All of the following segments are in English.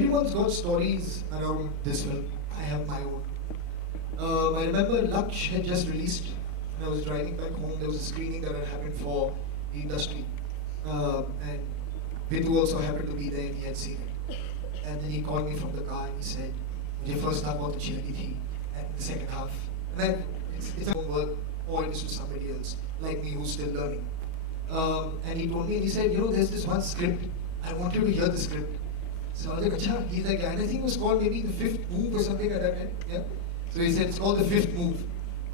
everyone's got stories around this film. I have my own. I remember Laksh had just released, when I was driving back home, there was a screening that had happened for the industry. And Vidhu also happened to be there and he had seen it. And then he called me from the car and he said, "Mujhe first half बहुत अच्छी लगी थी, and the second half." And then it's my own work, or it is to somebody else, like me who's still learning. And he told me, and he said, there's this one script, I want you to hear the script. So I was like, "Acha." He's like, "Yeah." And I think it was called maybe The Fifth Move or something at that time. Yeah. So he said, "It's called The Fifth Move.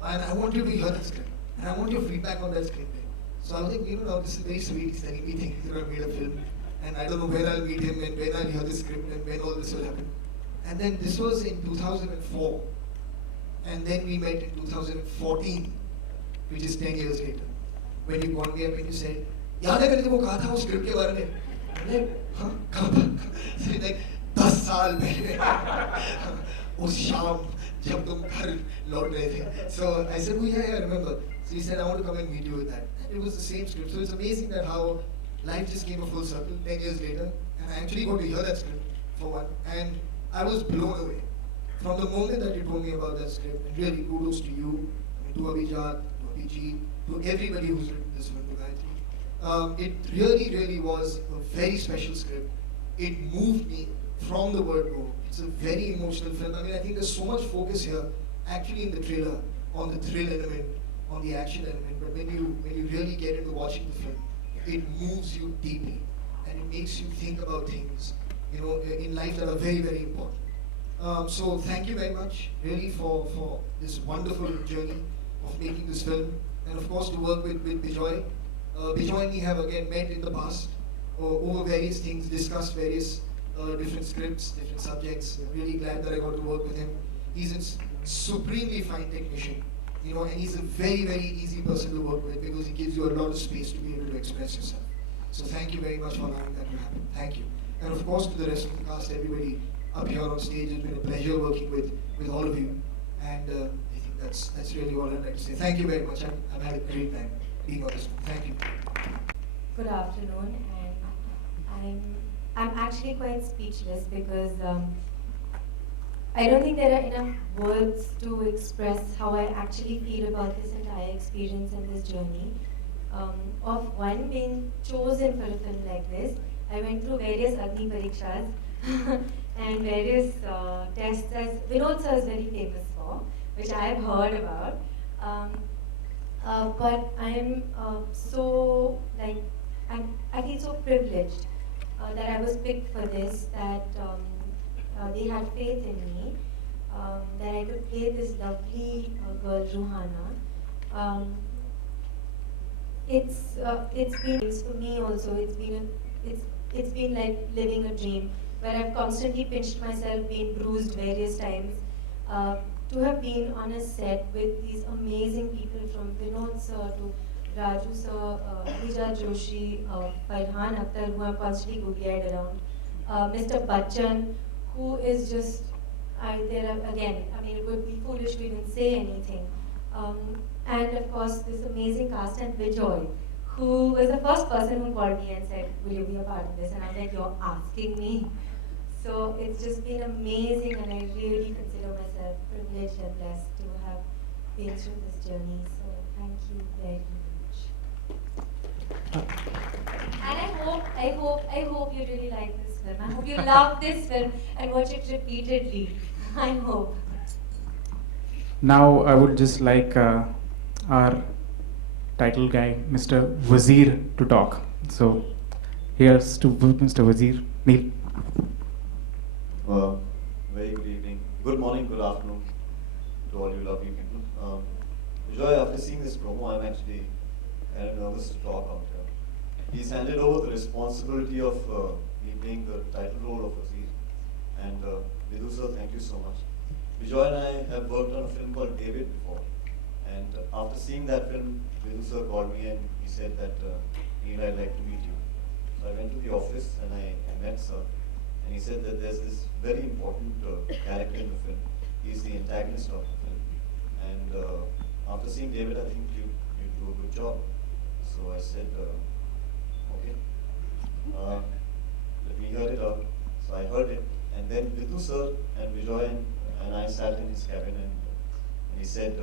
And I want you to hear the script. And I want your feedback on that script." So I was like, now this is very sweet. He's telling me things that I've made a film. And I don't know when I'll meet him and when I'll hear the script and when all this will happen. And then this was in 2004. And then we met in 2014, which is 10 years later. When you called me up and you said, "याद है मैंने तुमको कहा था उस script के बारे में?" I'm like, "हाँ, कहाँ था?" So he's like, 10 साल पहले उस शाम जब तुम घर लौट रहे थे. So I said, "Oh yeah, I remember." So he said, "I want to come and meet you with that." And it was the same script. So it's amazing that how life just came a full circle 10 years later. And I actually got to hear that script for one. And I was blown away. From the moment that you told me about that script, and really kudos to you, and to Abhijat, to Abhijit, to everybody who's written this film, to Gayatri. It really, really was a very special script. It moved me from the word go. It's a very emotional film. I mean, I think there's so much focus here, actually in the trailer, on the thrill element, on the action element. But when you really get into watching the film, it moves you deeply, and it makes you think about things, in life that are very, very important. So thank you very much, really, for this wonderful journey of making this film, and of course to work with Bijoy. Bijoy and me have again met in the past over various things, discussed various different scripts, different subjects. I'm really glad that I got to work with him. He's a supremely fine technician, and he's a very, very easy person to work with because he gives you a lot of space to be able to express yourself. So thank you very much for allowing that to happen. Thank you. And of course to the rest of the cast, everybody up here on stage, it's been a pleasure working with all of you. And I think that's really all I'd like to say. Thank you very much. I've had a great time being on this one. Thank you. Good afternoon, and I'm actually quite speechless because I don't think there are enough words to express how I actually feel about this entire experience and this journey. Of one, being chosen for a film like this, I went through various Agni Parikshas and various tests, as Vinod sir is very famous for, which I have heard about. But I'm I feel so privileged that I was picked for this, that they had faith in me, that I could play this lovely girl, Ruhana. It's been for me also. It's been like living a dream, where I've constantly pinched myself, been bruised various times. To have been on a set with these amazing people, from Vinod sir to Raju sir, Rija Joshi, Farhan, Aktar, who are constantly googly-eyed around, Mr. Bachchan, who is just, it would be foolish to even say anything. And of course, this amazing cast, and Bijoy, who was the first person who called me and said, "Will you be a part of this?" And I was like, "You're asking me?" So it's just been amazing, and I really consider myself privileged and blessed to have been through this journey. So thank you very much. And I hope you really like this film. I hope you love this film and watch it repeatedly. I hope. Now I would just like our title guy, Mr. Wazir, to talk. So here's to Mr. Wazir. Neil. Very good evening. Good morning, good afternoon to all you lovely people. Joy, after seeing this promo, I'm actually kind of nervous to talk out here. He's handed over the responsibility of me playing the title role of Wazir. And Vidhu sir, thank you so much. Bijoy and I have worked on a film called David before. And after seeing that film, Vidhu sir called me and he said that, Neil, I'd like to meet you. So I went to the office and I met sir. And he said that there's this very important character in the film. He's the antagonist of the film. And after seeing David, I think you do a good job. So I said, okay. Let me hear it out. So I heard it, And then Vidhu sir and Vijay and I sat in his cabin and he said,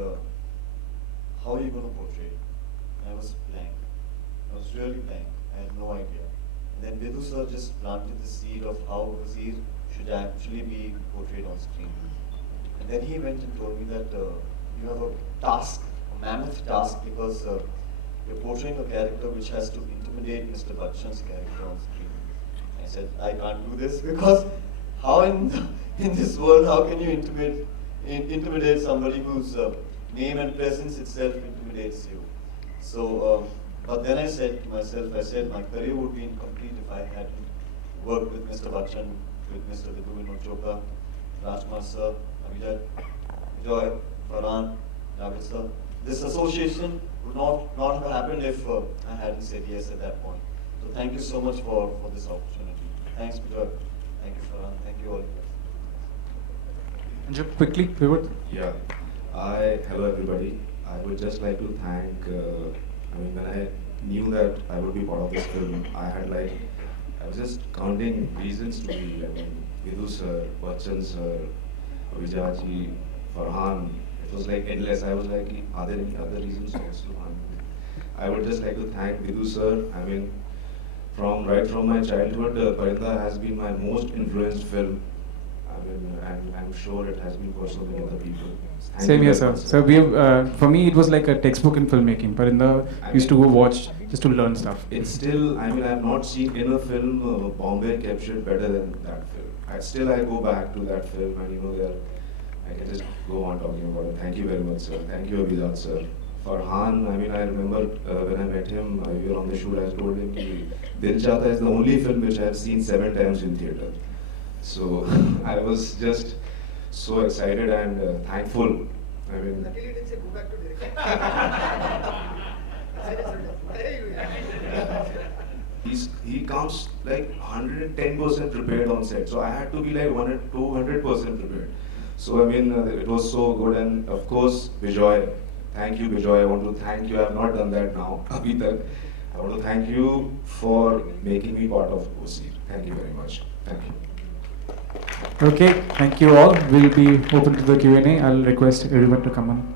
how are you going to portray it? And I was blank. I was really blank. I had no idea. And then Vidhu sir just planted the seed of how Wazir should actually be portrayed on screen. And then he went and told me that you have a task, a mammoth task, because you're portraying a character which has to intimidate Mr. Bachchan's character on screen. I said, I can't do this because how in this world, how can you intimidate somebody whose name and presence itself intimidates you? So, but then I said to myself, my career would be incomplete if I hadn't worked with Mr. Bachchan, with Mr. Vidhu Vinod Chopra, Rajkumar sir, Vijay, Farhan, Javed sir. This association would not have happened if I hadn't said yes at that point. So thank you so much for this opportunity. Thanks, Vijay. Thank you, Farhan. Thank you all. And just quickly, pivot. Yeah. Hello everybody. I would just like to thank, when I knew that I would be part of this film, I was just counting reasons to be, Vidhu sir, Bachchan sir, Vijaji, Farhan. It was like endless. I was like, are there any other reasons also? I would just like to thank Vidhu sir. Right from my childhood, Parinda has been my most influenced film. And I'm sure it has been for so many other people. Thank Same you here, very sir. much, So we have, for me, it was like a textbook in filmmaking. Parinda used to go watch just to learn stuff. It's still, I have not seen in a film Bombay captured better than that film. I go back to that film and I can just go on talking about it. Thank you very much, sir. Thank you, Abhijat, sir. Farhan, I remember when I met him, we were on the shoot, I told him Dil Chahta is the only film which I have seen 7 times in theatre. So I was just so excited and thankful. Until you didn't say go back to direction. He comes like 110% prepared on set. So I had to be like 200% prepared. So it was so good. And of course, Vijay. Thank you, Vijay. I want to thank you. I have not done that now. I want to thank you for making me part of Wazir. Thank you very much. Thank you. Okay, thank you all. We'll be open to the Q&A. I'll request everyone to come on.